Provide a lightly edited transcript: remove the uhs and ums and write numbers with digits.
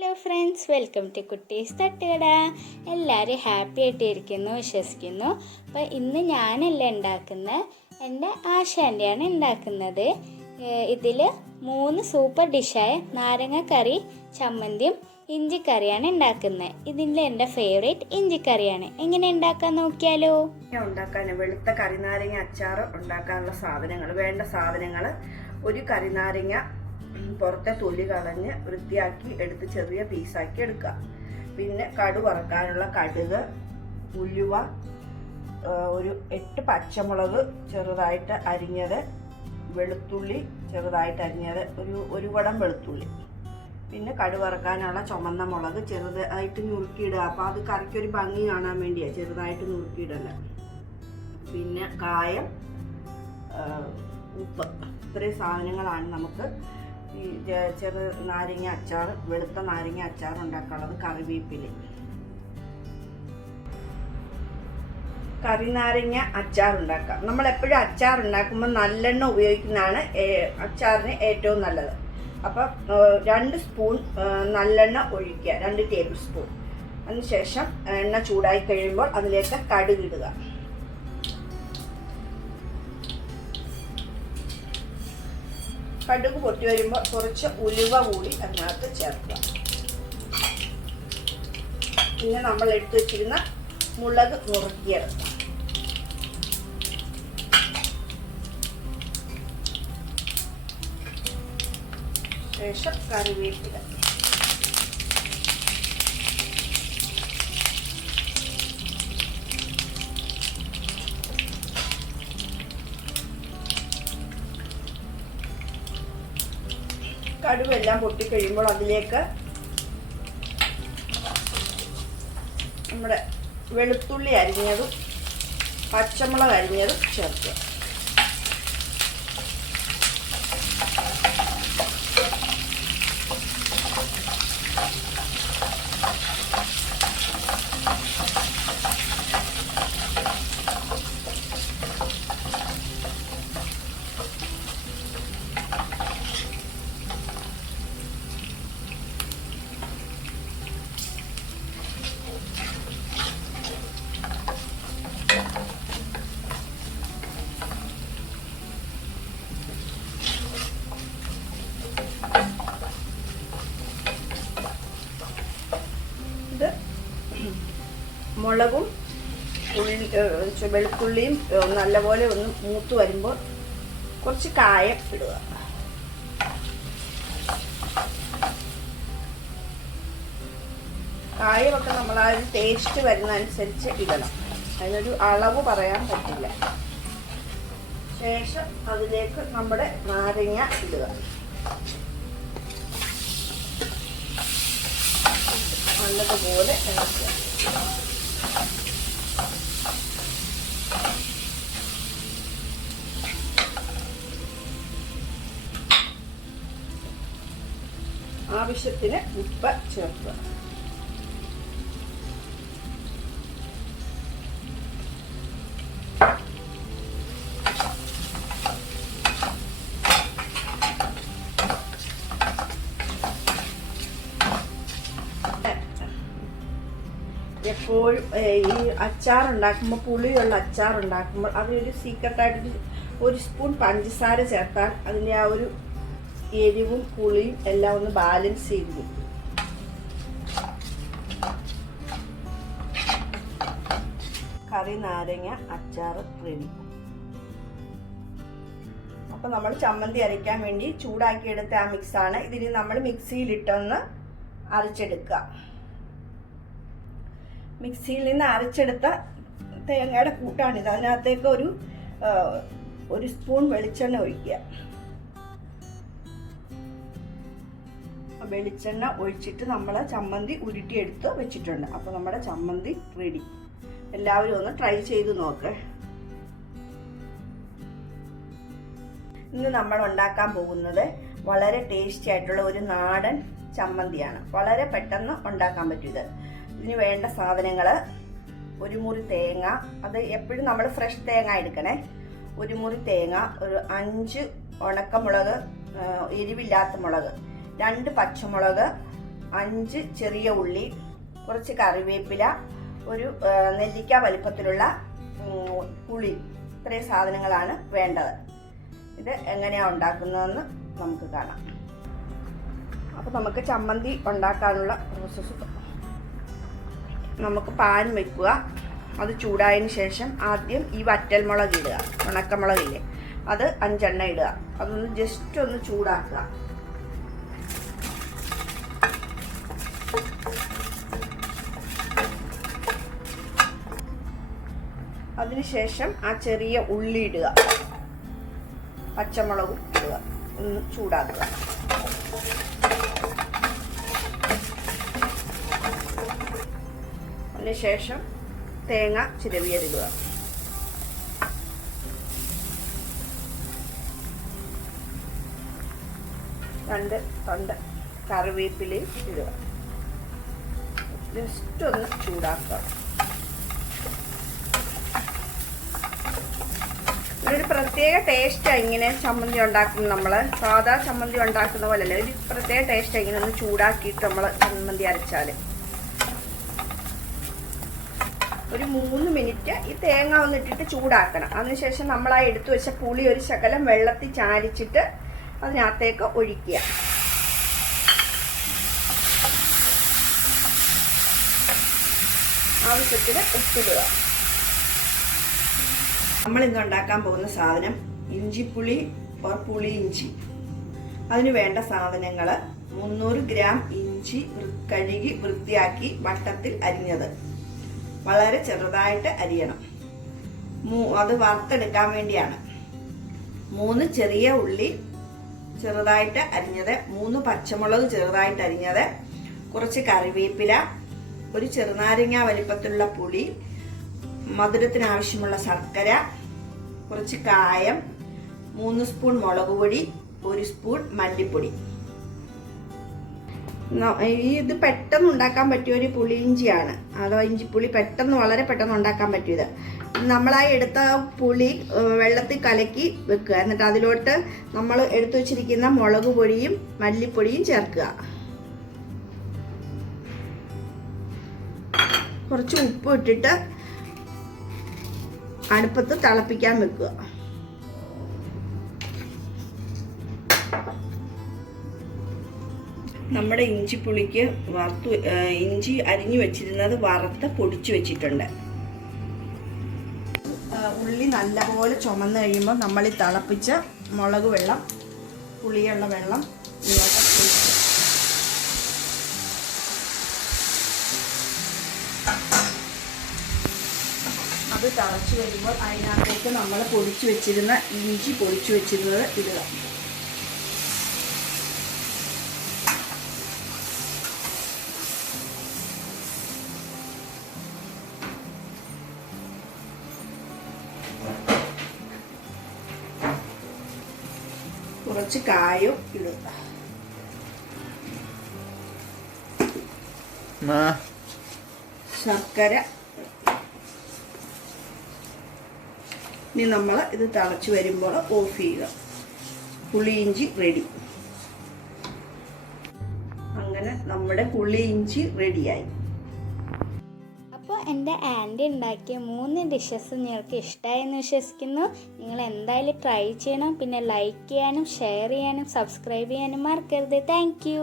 Hello friends, welcome to കുട്ടീസ് തട്ടുകട. എല്ലാവരും happy ആയിട്ടിരിക്കുന്നു വിശ്വസിക്കുന്നു. അപ്പോൾ ഇന്ന് ഞാനല്ല ഉണ്ടാക്കുന്നത്, എൻ്റെ ആശാൻ്റെയാണ് ഉണ്ടാക്കുന്നത്. ഇതിൽ 3 സൂപ്പർ ഡിഷായ നാരങ്ങക്കറി, ചമ്മന്തിയും ഇഞ്ചിക്കറിയാണ് ഉണ്ടാക്കുന്നത്. ഇതിൻ്റെ എൻ്റെ ഫേവറേറ്റ് ഇഞ്ചിക്കറിയാണ്. എങ്ങനെ ഉണ്ടാക്കാൻ നോക്കിയാലോ? ഉണ്ടാക്കാൻ വെളുത്ത കറിനാരങ്ങ അച്ചാർ ഉണ്ടാക്കാനുള്ള വേണ്ട സാധനങ്ങൾ: ഒരു കറിനാരങ്ങ പുറത്തെ തൊലി കളഞ്ഞ് വൃത്തിയാക്കി എടുത്ത് ചെറിയ പീസാക്കി എടുക്കുക. പിന്നെ കടുക് വറക്കാനുള്ള കടുക്, ഉലുവ, ഒരു 8 പച്ചമുളക് ചെറുതായിട്ട് അരിഞ്ഞത്, വെളുത്തുള്ളി ചെറുതായിട്ട് അരിഞ്ഞത്, ഒരു കുടം വെളുത്തുള്ളി, പിന്നെ കടുക് വറക്കാനുള്ള ചുമന്ന മുളക് ചെറുതായിട്ട് നുറുക്കിയിടുക. അപ്പോൾ അത് കറിക്കൊരു ഭംഗി കാണാൻ വേണ്ടിയാണ് ചെറുതായിട്ട് നുറുക്കിയിടല്ല. പിന്നെ കായം, ഉപ്പ്, ഇത്രയും സാധനങ്ങളാണ് നമുക്ക് ഈ ചെറു നാരങ്ങ അച്ചാർ, വെളുത്ത നാരങ്ങ അച്ചാർ ഉണ്ടാക്കാനുള്ളത്. കറിവേപ്പില. കറിനാരങ്ങ അച്ചാർ ഉണ്ടാക്കാം. നമ്മളെപ്പോഴും അച്ചാർ ഉണ്ടാക്കുമ്പോൾ നല്ലെണ്ണ ഉപയോഗിക്കുന്നതാണ് അച്ചാറിന് ഏറ്റവും നല്ലത്. അപ്പം 2 സ്പൂൺ നല്ലെണ്ണ ഒഴിക്കുക, 2 ടേബിൾ സ്പൂൺ. അതിനുശേഷം എണ്ണ ചൂടായി കഴിയുമ്പോൾ അതിലേക്ക് കടുക് ഇടുക. കടുക് പൊട്ടി വരുമ്പോൾ കുറച്ച് ഉലുവ കൂടി അതിനകത്ത് ചേർക്കുക. പിന്നെ നമ്മൾ എടുത്തു വെച്ചിരുന്ന മുളക് നുറുക്കിയത്, ശേഷം കറിവേപ്പില, കടുവെല്ലാം പൊട്ടിക്കഴിയുമ്പോൾ അതിലേക്ക് നമ്മുടെ വെളുത്തുള്ളി അരിഞ്ഞതും പച്ചമുളക് അരിഞ്ഞതും ചേർക്കുക. മുളകും വെളുത്തുള്ളിയും നല്ലപോലെ ഒന്ന് മൂത്ത് വരുമ്പോൾ കുറച്ച് കായം ഇടുക. കായമൊക്കെ നമ്മൾ ആ ഒരു ടേസ്റ്റ് വരുന്നതനുസരിച്ച് ഇടണം. അതിനൊരു അളവ് പറയാൻ പറ്റില്ല. ശേഷം അതിലേക്ക് നമ്മുടെ നാരങ്ങ ഇടുക. നല്ലതുപോലെ ഇളക്കുക. ആവശ്യത്തിന് ഉപ്പ് ചേർക്കുക. എപ്പോഴും ഈ അച്ചാർ ഉണ്ടാക്കുമ്പോൾ, പുളിയുള്ള അച്ചാർ ഉണ്ടാക്കുമ്പോൾ അതൊരു സീക്രട്ടായിട്ട് 1 സ്പൂൺ പഞ്ചസാര ചേർത്താൽ അതിൻ്റെ ആ ഒരു എരിവും പുളിയും എല്ലാം ഒന്ന് ബാലൻസ് ചെയ്ത് കിട്ടും. കറി നാരങ്ങ അച്ചാർ റെഡി. അപ്പം നമ്മൾ ചമ്മന്തി അരയ്ക്കാൻ വേണ്ടി ചൂടാക്കിയെടുത്ത ആ മിക്സാണ്. ഇതിന് നമ്മൾ മിക്സിയിലിട്ടൊന്ന് അരച്ചെടുക്കുക. മിക്സിയിൽ നിന്ന് അരച്ചെടുത്ത തേങ്ങയുടെ കൂട്ടാണിത്. അതിനകത്തേക്ക് ഒരു സ്പൂൺ വെളിച്ചെണ്ണ ഒഴിക്കുക. വെളിച്ചെണ്ണ ഒഴിച്ചിട്ട് നമ്മൾ ചമ്മന്തി ഉരുട്ടിയെടുത്ത് വെച്ചിട്ടുണ്ട്. അപ്പോൾ നമ്മുടെ ചമ്മന്തി റെഡി. എല്ലാവരും ഒന്ന് ട്രൈ ചെയ്ത് നോക്ക്. ഇന്ന് നമ്മൾ ഉണ്ടാക്കാൻ പോകുന്നത് വളരെ ടേസ്റ്റി ആയിട്ടുള്ള ഒരു നാടൻ ചമ്മന്തിയാണ്. വളരെ പെട്ടെന്ന് ഉണ്ടാക്കാൻ പറ്റിയത്. ഇതിന് വേണ്ട സാധനങ്ങൾ: 1 മുറി തേങ്ങ, അത് എപ്പോഴും നമ്മൾ ഫ്രഷ് തേങ്ങ എടുക്കണേ. 1 മുറി തേങ്ങ, ഒരു 5 ഉണക്കമുളക്, എരിവില്ലാത്ത മുളക്, 2 പച്ചമുളക്, 5 ചെറിയ ഉള്ളി, കുറച്ച് കറിവേപ്പില, ഒരു നെല്ലിക്ക വലിപ്പത്തിലുള്ള പുളി, ഇത്രയും സാധനങ്ങളാണ് വേണ്ടത്. ഇത് എങ്ങനെയാണ് ഉണ്ടാക്കുന്നതെന്ന് നമുക്ക് കാണാം. അപ്പോൾ നമുക്ക് ചമ്മന്തി ഉണ്ടാക്കാനുള്ള പ്രോസസ്സ്. നമുക്ക് പാൻ വെക്കുക. അത് ചൂടായതിന് ശേഷം ആദ്യം ഈ വറ്റൽമുളക് ഇടുക, ഉണക്കമുളകില്ലേ, അത് 5 എണ്ണം ഇടുക. അതൊന്ന് ജസ്റ്റ് ഒന്ന് ചൂടാക്കുക. അതിനുശേഷം ആ ചെറിയ ഉള്ളി ഇടുക, പച്ചമുളകും ഇടുക, ഒന്ന് ചൂടാക്കുക. അതിനുശേഷം തേങ്ങ ചിരവിയതിടുക. രണ്ട് തണ്ട് കറിവേപ്പിലയും ഇടുക. ജസ്റ്റ് ഒന്ന് ചൂടാക്കുക. ഒരു പ്രത്യേക ടേസ്റ്റാണ് ഇങ്ങനെ ചമ്മന്തി ഉണ്ടാക്കുന്നത്. നമ്മൾ സാധാ ചമ്മന്തി ഉണ്ടാക്കുന്ന പോലെയല്ല, ഒരു പ്രത്യേക ടേസ്റ്റാണ് ഇങ്ങനെ ഒന്ന് ചൂടാക്കിയിട്ട് നമ്മൾ ചമ്മന്തി അരച്ചാൽ. ഒരു 3 മിനിറ്റ് ഈ തേങ്ങ ഒന്നിട്ടിട്ട് ചൂടാക്കണം. അതിനുശേഷം നമ്മൾ ആ എടുത്തു വെച്ച പുളി ഒരു ശകലം വെള്ളത്തിൽ ചാലിച്ചിട്ട് അതിനകത്തേക്ക് ഒഴിക്കുക. ആവശ്യത്തിന് ഉപ്പിടുക. നമ്മൾ ഇന്ന് ഉണ്ടാക്കാൻ പോകുന്ന സാധനം ഇഞ്ചിപ്പുളി ഓർ പുളി ഇഞ്ചി. അതിന് വേണ്ട സാധനങ്ങൾ: 300 ഗ്രാം ഇഞ്ചി കഴുകി വൃത്തിയാക്കി വട്ടത്തിൽ അരിഞ്ഞത്, വളരെ ചെറുതായിട്ട് അരിയണം. അത് വറുത്തെടുക്കാൻ വേണ്ടിയാണ്. 3 ചെറിയ ഉള്ളി ചെറുതായിട്ട് അരിഞ്ഞത്, 3 പച്ചമുളക് ചെറുതായിട്ട് അരിഞ്ഞത്, കുറച്ച് കറിവേപ്പില, ഒരു ചെറുനാരങ്ങ വലിപ്പത്തിലുള്ള പുളി, മധുരത്തിന് ആവശ്യമുള്ള ശർക്കര, കുറച്ച് കായം, 3 സ്പൂൺ മുളക് പൊടി, 1 സ്പൂൺ മല്ലിപ്പൊടി. ഇത് പെട്ടെന്ന് ഉണ്ടാക്കാൻ പറ്റിയ ഒരു പുളിയിഞ്ചിയാണ്. അതോ ഇഞ്ചിപ്പുളി വളരെ പെട്ടെന്ന് ഉണ്ടാക്കാൻ പറ്റിയത്. നമ്മളായി എടുത്ത പുളി വെള്ളത്തിൽ കലക്കി വെക്കുക. എന്നിട്ട് അതിലോട്ട് നമ്മൾ എടുത്തു വച്ചിരിക്കുന്ന മുളക് പൊടിയും മല്ലിപ്പൊടിയും ചേർക്കുക. കുറച്ച് ഉപ്പ് ഇട്ടിട്ട് അടുപ്പത്ത് തിളപ്പിക്കാൻ വെക്കുക. നമ്മുടെ ഇഞ്ചിപ്പുളിക്ക് ഇഞ്ചി അരിഞ്ഞു വെച്ചിരുന്നത് വറുത്ത് പൊടിച്ചു വെച്ചിട്ടുണ്ട്. ഉള്ളി നല്ലപോലെ ചുമന്ന് കഴിയുമ്പോൾ നമ്മൾ ഈ തിളപ്പിച്ച മുളക് വെള്ളം, പുളിയുള്ള വെള്ളം ഇങ്ങോട്ട് ഒഴിക്കുക. അത് തിളച്ച് വരുമ്പോൾ അതിനകത്തേക്ക് നമ്മൾ പൊടിച്ചു വെച്ചിരുന്ന ഇഞ്ചി പൊടിച്ചു വെച്ചിരുന്നത് ഇടുക. കുറച്ച് കായം ഇടുക. ശർക്കര. ഇനി നമ്മൾ ഇത് തിളച്ച് വരുമ്പോൾ ഓഫ് ചെയ്യുക. പുളിയിഞ്ചി റെഡി. അങ്ങനെ നമ്മുടെ പുളിയിഞ്ചി റെഡിയായി. അപ്പോൾ എൻ്റെ ആൻറ്റി ഉണ്ടാക്കിയ 3 ഡിഷസ് നിങ്ങൾക്ക് ഇഷ്ടമായെന്ന് വിശ്വസിക്കുന്നു. നിങ്ങൾ എന്തായാലും ട്രൈ ചെയ്യണം. പിന്നെ ലൈക്ക് ചെയ്യാനും ഷെയർ ചെയ്യാനും സബ്സ്ക്രൈബ് ചെയ്യാനും മറക്കരുത്. Thank you.